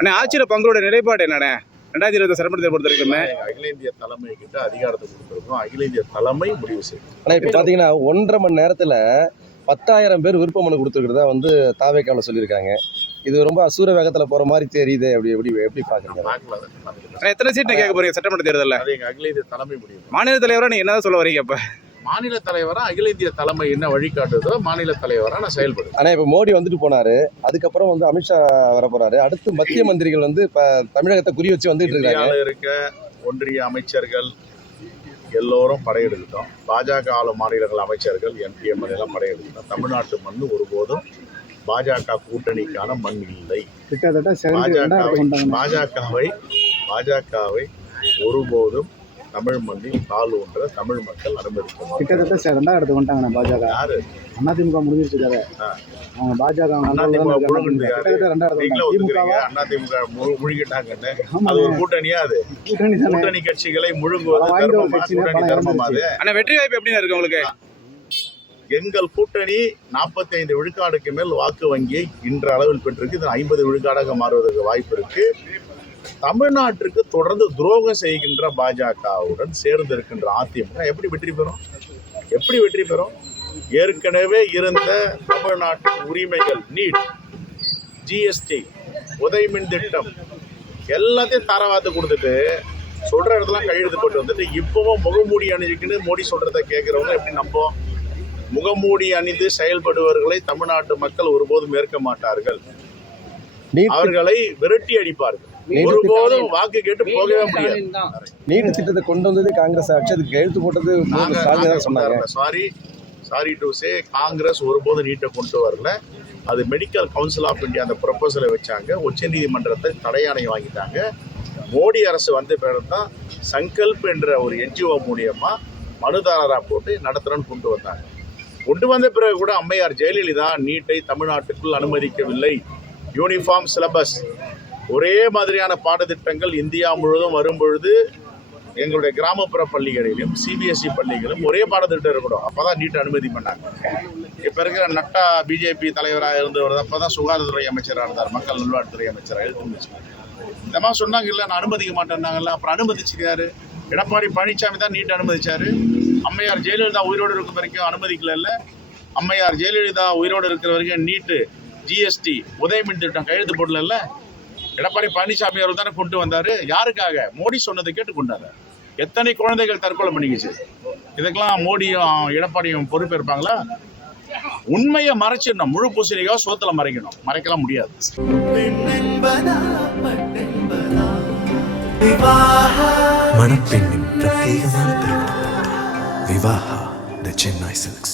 ஆனால் ஆட்சியில் பங்களோட நிலைப்பாடு என்னண்ணே? 2020 சட்டமன்றத்தை பொறுத்த வரைக்கும் அகில இந்திய தலைமை கிட்ட அதிகாரத்தை கொடுத்துருக்கோம். அகில இந்திய தலைமை முடிவு செய்யும். ஆனால் இப்போ பார்த்தீங்கன்னா 1.5 மணி நேரத்தில் 10,000 பேர் விருப்ப மனு கொடுத்துருக்கிறதா வந்து தாவேக்காவில் சொல்லியிருக்காங்க. இது ரொம்ப அசூர வேகத்தில் போகிற மாதிரி தெரியுது. எப்படி பார்க்குறீங்க? எத்தனை சீட் கேட்க போறீங்க சட்டமன்ற தேர்தலில்? அது எங்கள் அகில இந்திய தலைமை முடிவு. மாநில தலைவராக நீங்கள் என்ன சொல்ல வரீங்க? இப்போ மாநில தலைவரா அகில இந்திய தலைமை என்ன வழிகாட்டுதோ மாநில தலைவரா நான் செயல்படுவேன். ஆனால் இப்போ மோடி வந்துட்டு போனாரு, அதுக்கப்புறம் வந்து அமித்ஷா வர போறாரு. அடுத்து மத்திய மந்திரிகள் வந்து இப்போ தமிழகத்தை குறி வச்சு வந்துட்டு இருக்காங்க. இருக்க ஒன்றிய அமைச்சர்கள் எல்லோரும் படையெடுக்கிட்டோம். பாஜக ஆளும் மாநிலங்கள் அமைச்சர்கள் எம்பிஎம் எல்லாம் படையெடுக்கிட்டோம். தமிழ்நாட்டு மண் ஒருபோதும் பாஜக கூட்டணிக்கான மண் இல்லை. பாஜகவை ஒருபோதும் தமிழ் மண்ணில் கால் ஊன்ற தமிழ் மக்கள் அனுமதிக்கும். கிட்டத்தட்ட 2வது வந்துட்டாங்க. பாஜக யாரு? அதிமுக முடிஞ்சிருச்சு. அவங்க பாஜக முழுகிட்டாங்கன்னு அது ஒரு கூட்டணியா? அது கூட்டணி கட்சிகளை முழுங்குவது தர்மமா? அது ஆனா வெற்றி வாய்ப்பு எப்படி இருக்கு உங்களுக்கு? எங்கள் கூட்டணி 45 விழுக்காடுக்கு மேல் வாக்கு வங்கியை இன்ற அளவில் பெற்றிருக்கு. இது 50 விழுக்காடாக மாறுவதற்கு வாய்ப்பு இருக்கு. தமிழ்நாட்டிற்கு தொடர்ந்து துரோகம் செய்கின்ற பாஜகவுடன் சேர்ந்து இருக்கின்ற அதிமுக எப்படி வெற்றி பெறும்? ஏற்கனவே இருந்த தமிழ்நாட்டின் உரிமைகள், நீட், ஜிஎஸ்டி, உதயமின் திட்டம் எல்லாத்தையும் தாரவாத்து கொடுத்துட்டு சொல்ற இடத்துல கையெழுத்து போட்டு வந்துட்டு இப்பவும் முகமூடி அணிஞ்சுக்கின்னு மோடி சொல்றதை கேட்கிறவங்க எப்படி நம்புவோம்? முகமூடி அணிந்து செயல்படுபவர்களை தமிழ்நாட்டு மக்கள் ஒருபோதும் ஏற்க மாட்டார்கள். அவர்களை விரட்டி அடிப்பார்கள். ஒருபோதும் வாக்கு கேட்டு போகவே முடியாது. நீட் திட்டத்தை கொண்டு வந்தது காங்கிரஸ் ஆட்சி, அதுக்கு கையெழுத்து போட்டது சொன்னாங்க. சாரி டு சே, காங்கிரஸ் ஒருபோதும் நீட்டை கொண்டு வரல. அது மெடிக்கல் கவுன்சில் ஆஃப் இந்தியா அந்த ப்ரொபோசலை வச்சாங்க. உச்சநீதிமன்றத்தை தடையாணை வாங்கிட்டாங்க. மோடி அரசு வந்த பிறகு தான் சங்கல்ப் என்ற ஒரு என்ஜிஓ மூலியமா மனுதாரராக போட்டு நடத்துறன்னு கொண்டு வந்தாங்க. கொண்டு வந்த பிறகு கூட அம்மையார் ஜெயலலிதா நீட்டை தமிழ்நாட்டுக்குள் அனுமதிக்கவில்லை. யூனிஃபார்ம் சிலபஸ், ஒரே மாதிரியான பாடத்திட்டங்கள் இந்தியா முழுவதும் வரும்பொழுது எங்களுடைய கிராமப்புற பள்ளிகளிலும் சிபிஎஸ்இ பள்ளிகளிலும் ஒரே பாடத்திட்டம் இருக்கணும். அப்போதான் நீட்டை அனுமதி பண்ணாங்க. இப்போ இருக்கிற நட்டா பிஜேபி தலைவராக இருந்தவர் அப்போதான் சுகாதாரத்துறை அமைச்சராக இருந்தார், மக்கள் நல்வாழ்வுத்துறை அமைச்சராக எழுத்து இந்த மாதிரி சொன்னாங்க. இல்லை நான் அனுமதிக்க மாட்டேன்னாங்கல்ல, அப்புறம் அனுமதிச்சுக்காரு. எடப்பாடி பழனிசாமி தான் நீட்டை அனுமதிச்சாரு. அம்மையார் ஜெயலலிதா உயிரோடு இருக்கிற வரைக்கும் அனுமதிக்கல. அம்மையார் ஜெயலலிதா உயிரோடு இருக்கிற வரைக்கும் நீட்டு, ஜிஎஸ்டி, உதயமின் திட்டம் கையெழுத்து போடல. எடப்பாடி பழனிசாமி அவர் தானே கொண்டு வந்தாரு. யாருக்காக? மோடி சொன்னதை கேட்டு கொண்டாரு. எத்தனை குழந்தைகள் தற்கொலை பண்ணிக்கிச்சு. இதுக்கெல்லாம் மோடியும் எடப்பாடியும் பொறுப்பேற்பாங்களா? உண்மையை மறைச்சிடணும். முழு பூசணிக்காக சோத்துல மறைக்கணும். மறைக்கலாம் முடியாது. மணப்பெண்ணின் பிரத்யேகமான திருமணம் விவாஹா தி சென்னை சில்க்ஸ்.